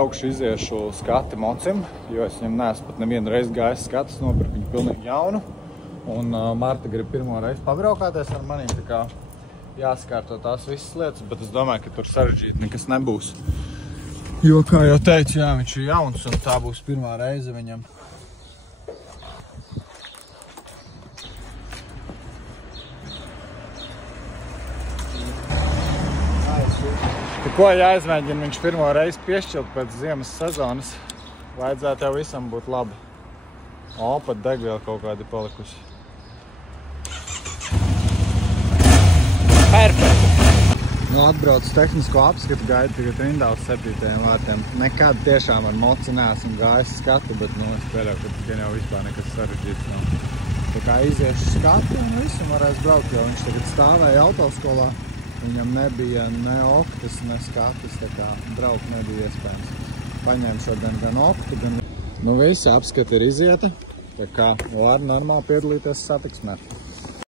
Augšu iziešu skati mocim, jo es viņam neesmu pat nevienu reizi gājis skatus, nopirku viņu pilnīgi jaunu. Un Marta grib pirmo reizi pabraukāties ar manīm, tā kā jāskārto tās visas lietas, bet es domāju, ka tur sarežģīti nekas nebūs. Jo, kā jau teicu, jā, viņš ir jauns un tā būs pirmā reize viņam. Ko jāizmēģina viņš pirmo reizi piešķilt pēc ziemas sezonas, vajadzētu jau visam būt labi. O, pat degviela kaut kādi palikusi. Perfekti! Nu, atbrauc tehnisko apskatu, gaidu tagad rindā uz 7. vārtiem. Nekad tiešām ar moci neesmu gājis skatu, bet, nu, es pieļauju, ka jau vispār nekas sarežģīts nav. Tā kā iziešu skatu un visu varēs braukt, jo viņš tagad stāvēja autoskolā. Viņam nebija ne oktas, ne skatus, tā kā braukt nebija iespējams. Paņēmu šodien gan oktu, gan... Nu, visi apskati ir izieta, tā kā var normāli piedalīties satiksmē.